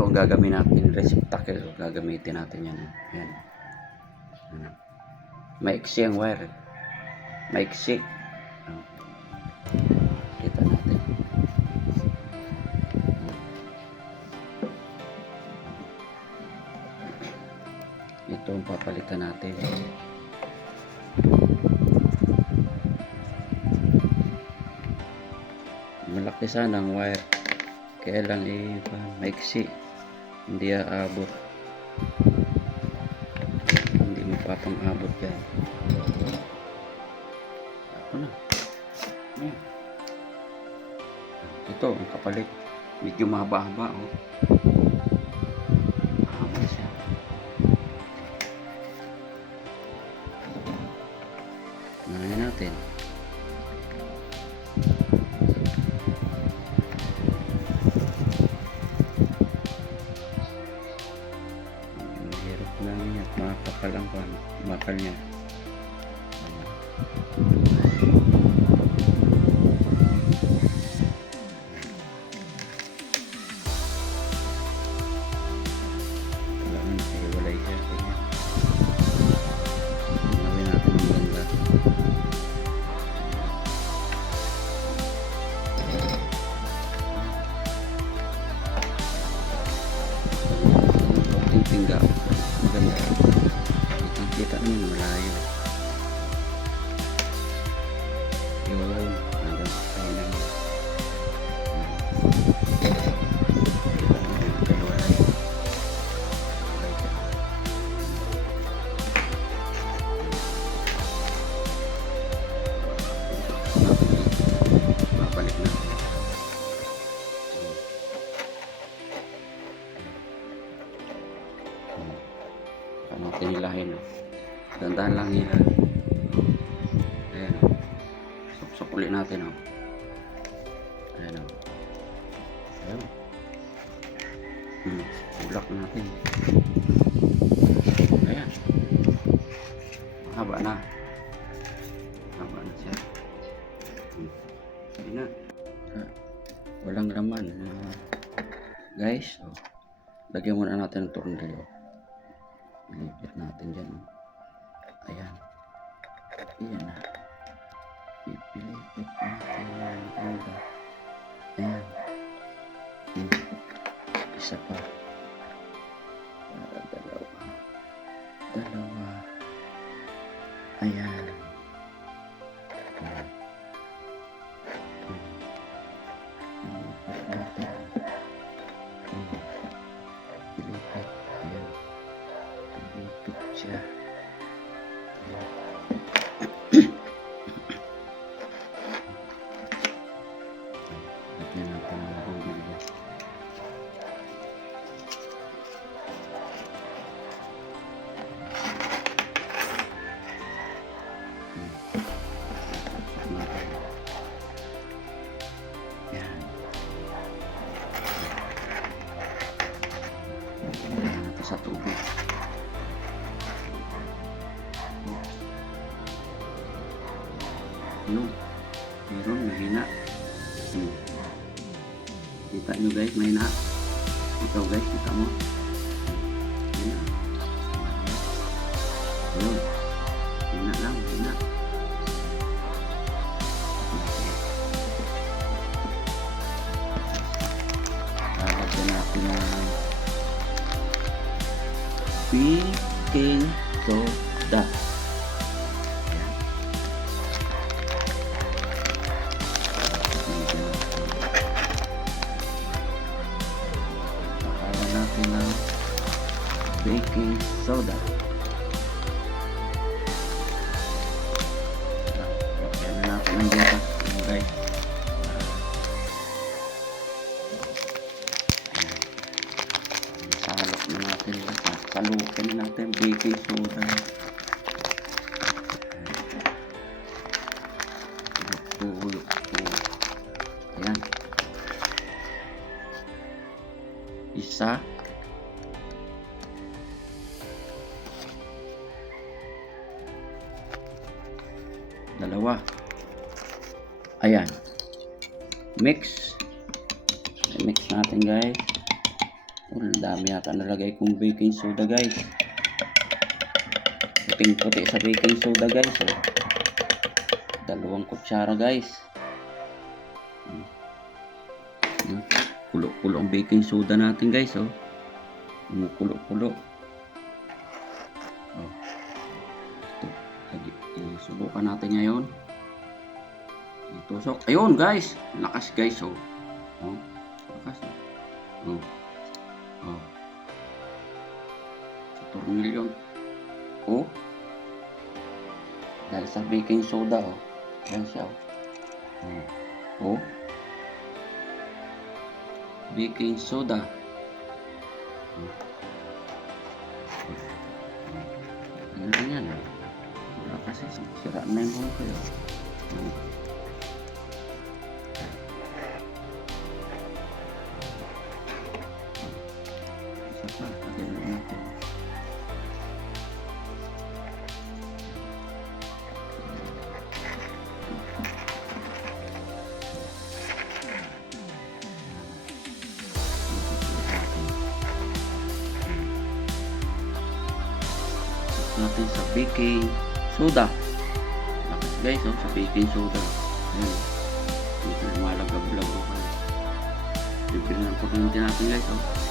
Ito ang gagamitin natin, receptacle. Gagamitin natin yan. Ayan. Maiksi ang wire. Maiksi. Kita natin. Ito ang papalitan natin. Malaki sana ang wire. Kaya lang maiksi. Hindi aabot. Hindi mapapang-abot yan. Ako na. Ayan. Ito ang kapalit. Medyo mahaba-haba. Oh. Mahaba siya. Unahin natin. Hirap lang niya. Makakapal ang makal niya. Tingga maganda, kita nyo malayo yun, hanggang kayo lang babalik na natin hilahin. Dandahan lang hila. Ayan. Sup-sup ulit natin. Ayan. Ayan. Block natin. Ayan. Mahaba na. Mahaba na siya. Ayan na. Walang laman. Guys, lagyan muna natin ng tornilyo. Ilipit natin dyan. Ayan. Ayan na. Ipilipit natin yan. Ayan. Isa pa. Dalawa. Ayan. Ilipit natin. Ilipit. Ayan. Ilipit siya. Lagyan natin ng bumbilya. Yan. Lagyan natin sa tubig. Meron mahina. Kita nyo guys, mahina. Ito guys, kita mo. Mahina. Yun. Mahina lang, mahina. Lalagyan natin ng baking soda. Baking soda. Lagyan na natin ang butas. Okay. Salok na natin. Salukin na natin baking soda. Ayan. Isa. Dalawa. Ayan. Mix natin guys. Oh, ang dami yata nalagay kong baking soda guys. Puting-puti sa baking soda guys. Oh. 2 kutsara guys. Kulo-kulo ang baking soda natin guys. Oh. Kumukulo-kulo. Oh. Ito. Subukan natin ngayon. Itusok. Ayun guys. Lakas guys. Oh. Oh. Lakas. Oh. Oh. Sa tornilyo. Oh. Dahil sa baking soda. Oh. Ayan siya. Oh. Oh. Baking soda. Ano yan? Wala kasi sira na yung mga kayo. Isa pa, lagyan natin. Natin sa baking soda. Lakas guys, oh, sa baking soda. Ayun. Dito lumalagab-lag ko. Siyempre na kuryente natin guys, oh.